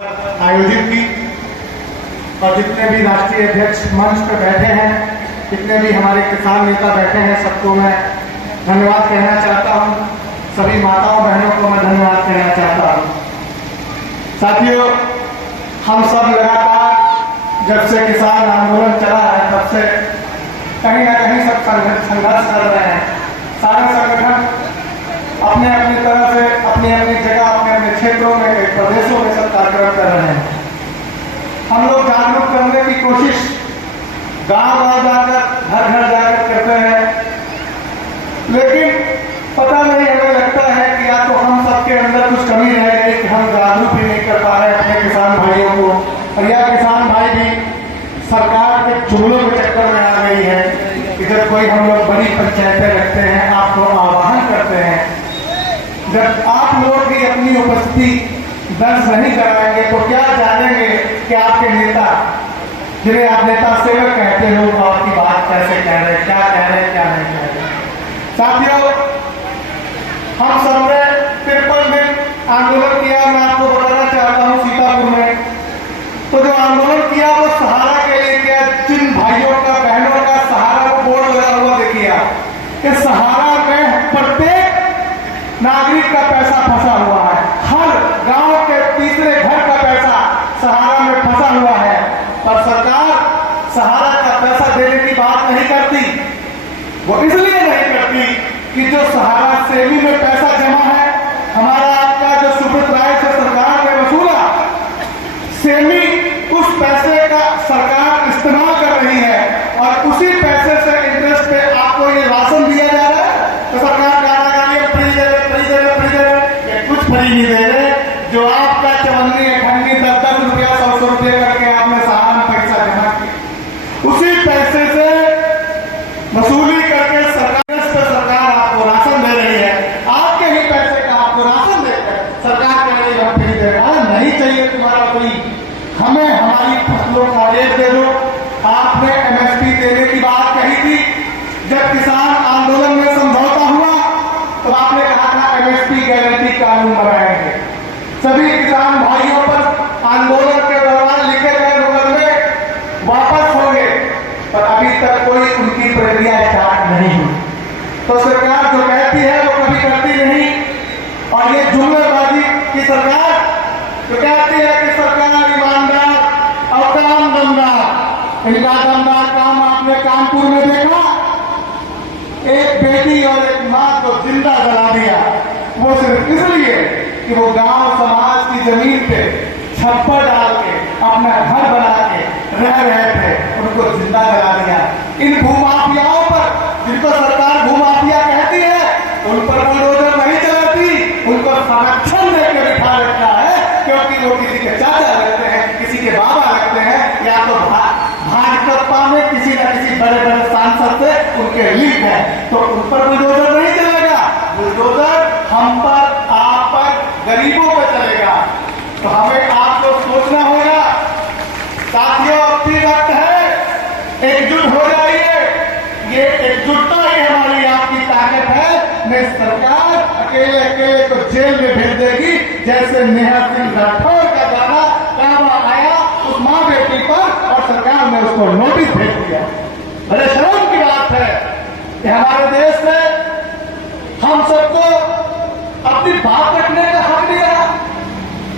आयोजित की और जितने भी राष्ट्रीय अध्यक्ष मंच पर बैठे हैं, जितने भी हमारे किसान नेता बैठे हैं, सबको मैं धन्यवाद कहना चाहता हूं। सभी माताओं बहनों को मैं धन्यवाद कहना चाहता हूं। साथियों, हम सब लगातार जब से किसान आंदोलन चला है तब से कहीं ना कहीं सब संघर्ष कर रहे हैं। सारे संगठन अपने अपनी तरह से अपनी अपनी जगह अपने अपने क्षेत्रों में प्रदेशों में सब कार्यक्रम कर रहे हैं। हम लोग जागरूक करने की कोशिश गांव जाकर घर घर जाकर करते हैं, लेकिन पता नहीं, हमें लगता है कि या तो हम सबके अंदर कुछ कमी रह गई कि हम जागरूक भी नहीं कर पा रहे अपने किसान भाइयों को, और या किसान भाई भी सरकार के जुमलों के चक्कर में आ गई है। इधर कोई हम लोग बड़ी पंचायतें रखते हैं, आपको आह्वान करते हैं, जब आप लोग भी अपनी उपस्थिति दर्ज नहीं कराएंगे तो क्या जानेंगे कि आपके नेता, जिन्हें आप नेता सेवक कहते हो, तो आपकी बात कैसे कह रहे हैं, क्या कह रहे हैं, क्या नहीं कह रहे। साथियों, हम सबने 53 दिन आंदोलन किया। मैं आपको बताना चाहता हूं, सीतापुर में तो जो आंदोलन किया वो सहारा के लिए किया। जिन भाइयों का बहनों का सहारा को बोर्ड लगा हुआ देखिए, कि सहारा में प्रत्येक नागरिक का पैसा फंसा हुआ है। हर गांव के तीसरे घर का पैसा सहारा में फंसा हुआ है, और सरकार सहारा का पैसा देने की बात नहीं करती। वो इसलिए नहीं करती कि जो सहारा सेवी में पैसा जमा है, हमारा आपका जो सुब्रत राय से सरकार ने वसूला, सेवी उस पैसे का सरकार इस्तेमाल कर रही है, और उसी पैसे से इंटरेस्ट पे आपको ये राशन दिया जा रहा है। तो सरकार फ्री नहीं दे रहे, जो आपका चवन्नी अठन्नी 10-10 रुपया 100 रुपये करके आपने सहारा में पैसा जमा किया, उसी पैसे से वसूली करके सरकार आपको राशन दे रही है। आपके ही पैसे का आपको राशन देकर सरकार कह रही है हम फ्री दे रहे हैं। नहीं चाहिए तुम्हारा फ्री, हमें हमारी फसलों का रेट दे दो। आपने MSP देने की बात कही थी। जब किसान आंदोलन में समझौता हुआ तो आपने कहा था MSP गारंटी कानून बनाएंगे। सभी किसान भाइयों पर आंदोलन के दौरान लिखे गए मुकदमे वापस होंगे, पर अभी तक कोई उनकी प्रक्रिया स्टार्ट नहीं हुई। तो सरकार जो कहती है वो कभी करती नहीं, और ये जुमलेबाजी की सरकार जो कहती है कि सरकार ईमानदार और काम दमदार, इनका दमदार काम आपने कानपुर में देखा। एक बेटी और एक मां को जिंदा जला दिया, वो सिर्फ इसलिए कि वो गांव समाज की जमीन पे छप्पर डाल के अपना घर बना के रह रहे थे, उनको जिंदा जला दिया। इन भूमाफियाओं पर, जिनको सरकार भूमाफिया कहती है, उन पर बुलडोजर नहीं चलाती, उनको संरक्षण देकर बिठा रखा है, क्योंकि वो किसी के चाचा लगते हैं, किसी के बाबा लगते हैं, या तो भाजपा में किसी न किसी बड़े बड़े सांसद से उनके लिंक है, तो उन पर बुलडोजर नहीं चलेगा। बुलडोजर हम पर, आप पर, गरीबों पर चलेगा। तो हमें आपको सोचना होगा। साथियों, अब भी वक्त है, एकजुट हो जाइए। ये एकजुटता ही हमारी आपकी ताकत है। नहीं, सरकार अकेले अकेले को जेल में भेज देगी, जैसे नेहा सिंह राठौर का गाना काबा आया उस मां बेटी पर, और सरकार ने उसको नोटिस भेज दिया। बड़े शर्म की बात है कि हमारे देश में हम सबको अपनी बात रखने का हक नहीं रहा।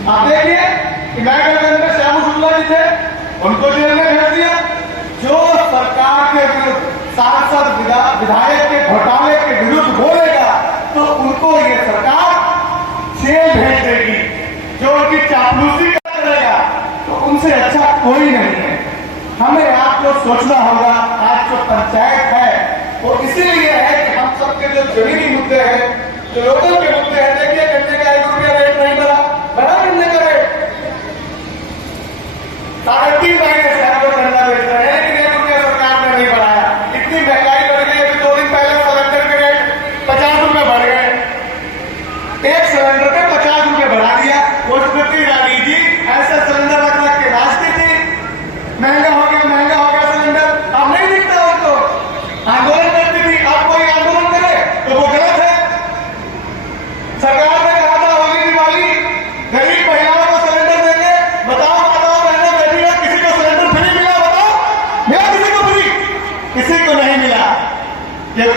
आप देखिए, इमामगंज में श्याम शुक्ला जी थे, उनको जेल में भेज दिया। जो सरकार के विरुद्ध, सांसद विधायक के घोटाले के विरुद्ध बोलेगा तो उनको ये सरकार जेल भेज देगी। जो उनकी चापलूसी करेगा तो उनसे अच्छा कोई नहीं है। हमें आपको सोचना होगा। आज जो पंचायत है वो इसीलिए है कि हम सबके जो जमीनी मुद्दे हैं, जो लोकल के मुद्दे हैं, देखिए गन्ने का 1 रुपया रेट नहीं बढ़ा गन्ने का रेट 3.5 महीने से हम लोग गन्ना बेच रहे हैं, लेकिन 1 रुपया सरकार ने नहीं बढ़ाया। इतनी महंगाई बढ़ गई है कि 2 दिन पहले सिलेंडर के रेट 50 रुपये बढ़ गए। एक सिलेंडर पे 50 रुपये बढ़ा दिया। वो स्मृति ईरानी जी ऐसे सिलेंडर रख के नाचती थी, महंगा हो गया सिलेंडर, अब नहीं दिखता उनको। आंदोलन करती थी, अब कोई आंदोलन करे तो वो गलत है।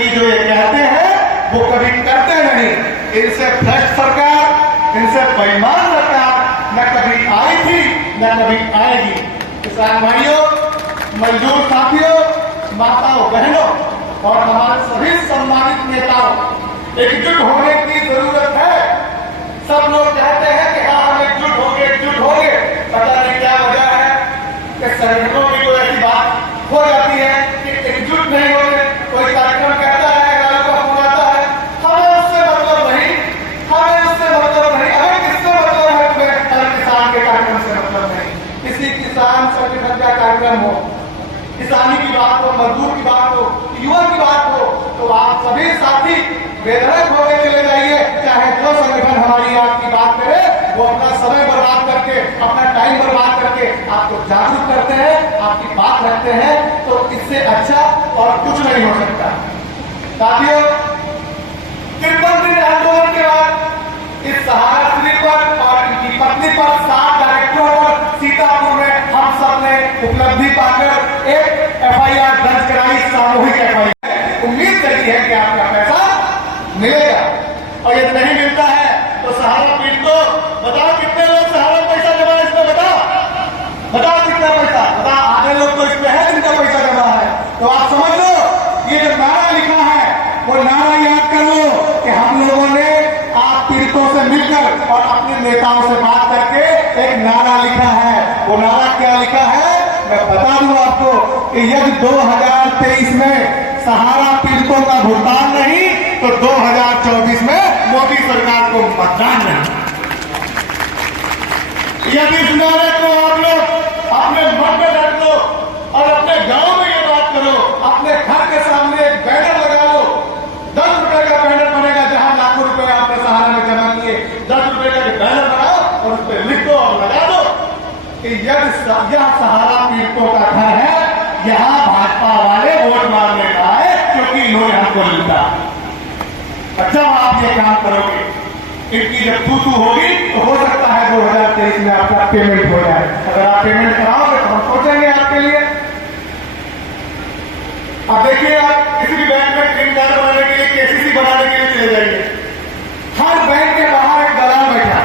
की जो ये कहते हैं वो कभी करते नहीं। इनसे भ्रष्ट सरकार, इनसे बेईमान सरकार न कभी आई थी न कभी आएगी। किसान भाइयों, मजदूर साथियों, माताओं बहनों और हमारे सभी सम्मानित नेताओं, एकजुट होने की जरूरत है। सब लोग कहते हैं कि हाँ हम एकजुट होंगे। पता नहीं क्या वजह है कि संगठनों की कोई ऐसी बात हो जाती है कि एकजुट नहीं होंगे। कोई कार्यक्रम कहता है, गालों का फोन आता है, हमें उससे मतलब नहीं। अगर किससे मतलब है तुम्हें? अगर किसान के कार्यक्रम से मतलब नहीं। किसी किसान संगठन का कार्यक्रम हो, किसानी की बात हो, मजदूर की बात हो, युवा की बात हो, तो आप सभी साथी बेधड़क होकर चले जाइए। चाहे जो संगठन हमारी आपकी बात करे, वो अपना समय बर्बाद करके, अपना टाइम बर्बाद करके आपको जागरूक करते हैं, आपकी बात रखते हैं, तो इससे अच्छा और कुछ नहीं हो सकता। साथियों, 53 दिन आंदोलन के बाद इस सहारा श्री पर और इनकी पत्नी पर 7 डायरेक्टरों पर सीतापुर में हम सब ने उपलब्धि पाकर एक FIR दर्ज कराई, सामूहिक FIR। उम्मीद करी है कि आपका पैसा मिलेगा, और यदि नहीं मिलता है तो सहारा पीड़ितों, बताओ कितने लोग सहारा पैसा जमा है इसमें? बताओ कितना पैसा? बताओ, आधे लोग तो इसमें है जिनका पैसा जमा है। तो आप समझ लो, ये जो नारा लिखा है वो नारा याद कर लो कि हम लोगों ने आप पीड़ितों से मिलकर और अपने नेताओं से बात करके एक नारा लिखा है। वो नारा क्या लिखा है मैं बता दूं आपको कि यदि 2023 में सहारा पीड़ितों का भुगतान नहीं तो 2024 में मोदी सरकार को मतदान नहीं। यदि इस नारे को आप लोग अपने मन में रख लो और अपने गांव में ये बात करो, अपने घर के सामने एक बैनर लगा लो, 10 रुपए का बैनर बनेगा, जहां लाखों रुपए आपने सहारा में जमा किए, 10 रुपए का बैनर बनाओ और उस पर लिख दो और लगा दो कि यह सहारा पीड़ितों का घर है, यहां भाजपा वाले वोट मांगने का है क्योंकि इन्होंने हमको लूटा। अच्छा, आप ये काम करोगे, इनकी जब तू होगी तो हो सकता है 2023 में आपका पेमेंट हो जाए। अगर आप पेमेंट कराओगे तो हम सोचेंगे आपके लिए। अब देखिए, आप किसी भी बैंक में ग्रीन कार्ड बनाने के लिए, KCC बनाने के लिए चले जाइए, हर बैंक के बाहर एक दलाल बैठा।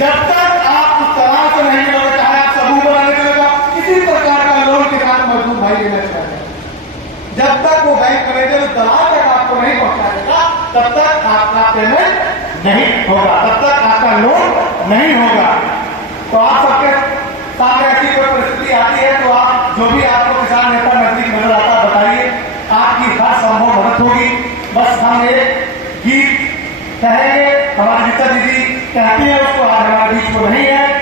जब तक आप उस दलाल से नहीं मिलोगे, चाहे आप समूह बनाने चले जाओ, किसी प्रकार का लोन किसान मजदूर भाई लेना चाहते हैं, जब तक वो बैंक मैनेजर उस दलाल तक आपको नहीं पहुंचा देगा, तब तक आपका पेमेंट नहीं होगा, तब तक आपका लोन नहीं होगा। तो आप सबके सामने ऐसी कोई परिस्थिति आती है तो आप जो भी आपको किसान नेता नजदीक नजर आता बताइए, आपकी हर संभव मदद होगी। बस हम एक गीत कहेंगे, हमारी गीता दीदी कहती है उसको, आज हमारे बीच को नहीं है।